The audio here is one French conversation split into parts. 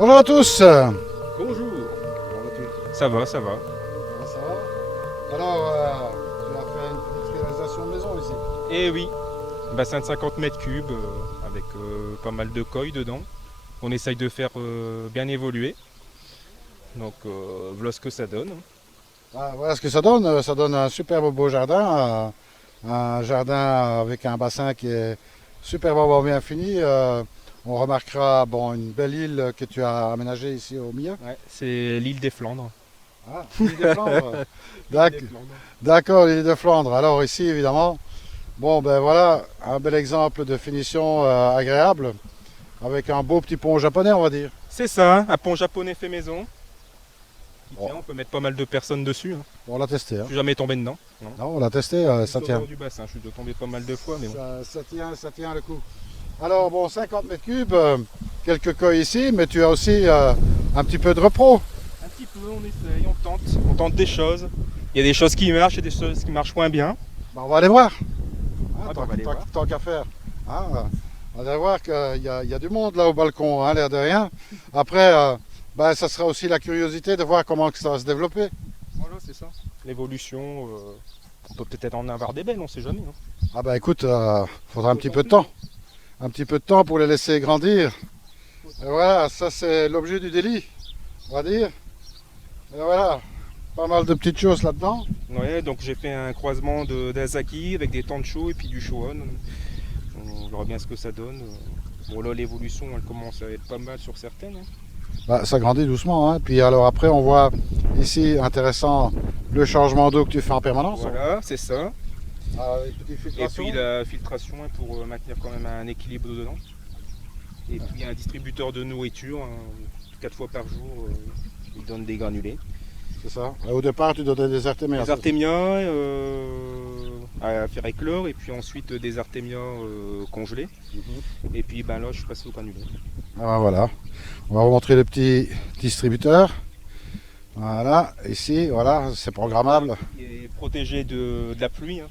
Bonjour à tous. Bonjour. Comment vas-tu? Ça va, ça va. Ça va? Alors, tu as fait une petite réalisation de maison ici. Et oui, bassin de 50 mètres cubes avec pas mal de coilles dedans. On essaye de faire bien évoluer. Donc voilà ce que ça donne. Ah, voilà ce que ça donne. Ça donne un superbe beau jardin. Un jardin avec un bassin qui est superbement bien fini. On remarquera bon, une belle île que tu as aménagée ici au milieu. Ouais, c'est l'île des Flandres. Ah, l'île de Flandre. L'île des Flandres. D'accord, l'île de Flandre. Alors ici, évidemment, bon ben voilà, un bel exemple de finition agréable, avec un beau petit pont japonais, on va dire. C'est ça, un pont japonais fait maison. Qui Bon. tient, on peut mettre pas mal de personnes dessus. Hein. On l'a testé. Hein. Je suis jamais tombé dedans. Non. Non, on l'a testé, ça Au tient. bord du bassin, je suis déjà tombé pas mal de fois, mais bon. Ça tient le coup. Alors bon, 50 mètres cubes, quelques coilles ici, mais tu as aussi un petit peu de repro. Un petit peu, on essaye, on tente des choses. Il y a des choses qui marchent et des choses qui marchent moins bien. Ben, on va aller voir. Ah, on va aller voir. Tant qu'à faire. Hein, on va aller voir qu'il y a du monde là au balcon, hein, l'air de rien. Après, ben, ça sera aussi la curiosité de voir comment que ça va se développer. Voilà, c'est ça. L'évolution, on peut peut-être en avoir des belles, on sait jamais. Hein. Ah ben écoute, faudra un petit peu de temps. Un petit peu de temps pour les laisser grandir. Et voilà, ça c'est l'objet du délit, on va dire. Et voilà, pas mal de petites choses là-dedans. Ouais, donc j'ai fait un croisement d'Azaki avec des Tancho et puis du Shohon. On verra bien ce que ça donne. Bon là l'évolution elle commence à être pas mal sur certaines. Hein. Bah, ça grandit doucement. Hein. Puis alors après on voit ici, intéressant, le changement d'eau que tu fais en permanence. Voilà, c'est ça. Avec petite Et filtration. puis la filtration hein, pour maintenir quand même un équilibre dedans. Et puis un distributeur de nourriture, hein, 4 fois par jour, il donne des granulés. C'est ça. Au départ tu donnais des artémias. Des artémias à faire éclore et puis ensuite des artémias congelés. Et puis ben là je suis passé au granulé. Ah, voilà. On va vous montrer le petit distributeur. Voilà, ici, voilà, c'est programmable. Il est protégé de la pluie. Hein.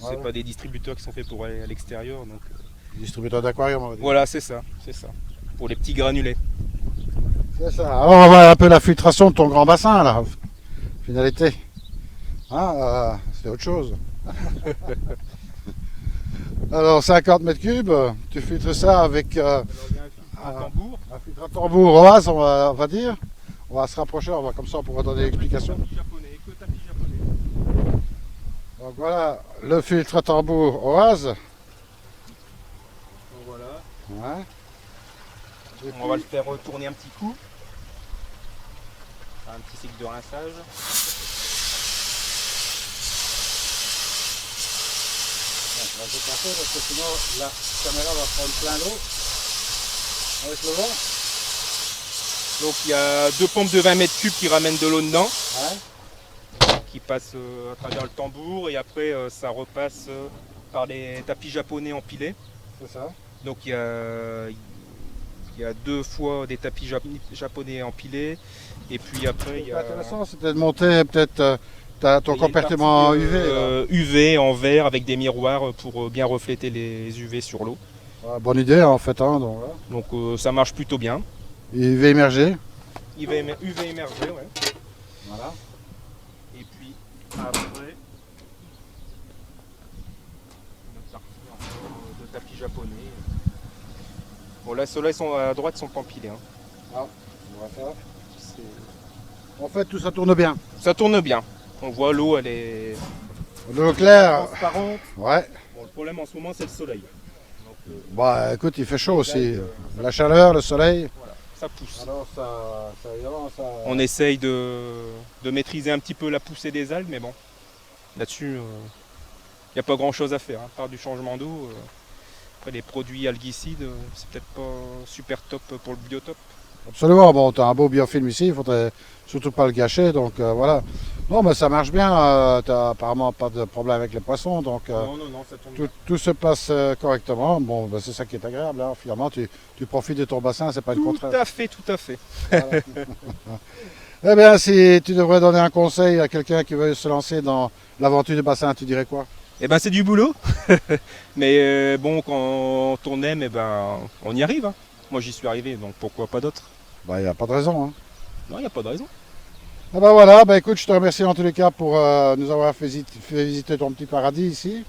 C'est Ouais. pas des distributeurs qui sont faits pour aller à l'extérieur. Donc, Distributeur d'aquarium, on va dire. voilà, c'est ça, c'est ça. Pour les petits granulés. C'est ça. Alors on va voir un peu la filtration de ton grand bassin là. Finalité. Ah, c'est autre chose. Alors 50 mètres cubes, tu filtres ça avec Alors il y a un filtre à tambour. un filtre à tambour oase, on va dire. On va se rapprocher, comme ça on pourra donner l'explication. Tapis japonais, que tapis japonais. Donc voilà, le filtre à tambour oase. Donc voilà. Ouais. Et On va le faire tourner un petit coup. Un petit cycle de rinçage. on va tout passer parce que sinon la caméra va prendre plein d'eau avec le vent. Donc il y a deux pompes de 20 mètres cubes qui ramènent de l'eau dedans, Ouais. qui passent à travers le tambour et après ça repasse par les tapis japonais empilés. C'est ça. Donc il y a deux fois des tapis japonais empilés et puis après il y a Intéressant, c'était de monter peut-être ton il y a une compartiment partie, UV. Là. UV en verre avec des miroirs pour bien refléter les UV sur l'eau. Ouais, bonne idée en fait. Hein, donc, voilà. Donc ça marche plutôt bien. UV immergé. UV émergé, ouais. Voilà. Et puis après, une autre partie encore de tapis japonais. Bon là ceux-là sont à droite sont pas empilés. Hein. Ah, on va faire. C'est- En fait, tout ça tourne bien. Ça tourne bien. On voit l'eau, elle est L'eau claire. transparente. Ouais. Bon, le problème en ce moment c'est le soleil. Donc, Bah écoute, il fait chaud aussi. La chaleur, le soleil. voilà, ça pousse. Alors ça évidemment, ça. On essaye de maîtriser un petit peu la poussée des algues, mais bon, là-dessus, il n'y a pas grand-chose à faire, hein, à part du changement d'eau. Après, les produits alguicides, c'est peut-être pas super top pour le biotope. Absolument. Bon, tu as un beau biofilm ici, il faudrait surtout pas le gâcher. Donc voilà. Non, mais ça marche bien. Tu n'as apparemment pas de problème avec les poissons. Donc Non, ça tombe bien. tout se passe correctement. Bon, ben, c'est ça qui est agréable. Hein. Finalement, tu profites de ton bassin, c'est pas le Tout contraire. à fait, tout à fait. Voilà. Eh bien, si tu devrais donner un conseil à quelqu'un qui veut se lancer dans l'aventure du bassin, tu dirais quoi? Eh ben, c'est du boulot. Mais bon, quand on aime, eh ben, on y arrive. Hein. Moi, j'y suis arrivé, donc pourquoi pas d'autres. Bah, il n'y a pas de raison. Hein. Non, il n'y a pas de raison. Ah bah voilà, bah écoute, je te remercie en tous les cas pour nous avoir fait visiter ton petit paradis ici.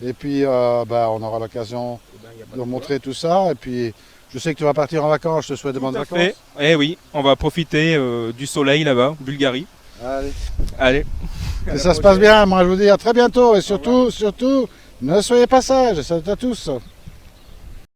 Et puis, bah, on aura l'occasion Eh ben, y a pas de de montrer tout ça. Et puis, je sais que tu vas partir en vacances, je te souhaite de bonnes Tout à vacances. fait. Eh oui, on va profiter du soleil là-bas, Bulgarie. Allez. Allez. À Que la ça se passe prochaine. bien, moi je vous dis à très bientôt. Et Au revoir. surtout, ne soyez pas sages. Salut à tous.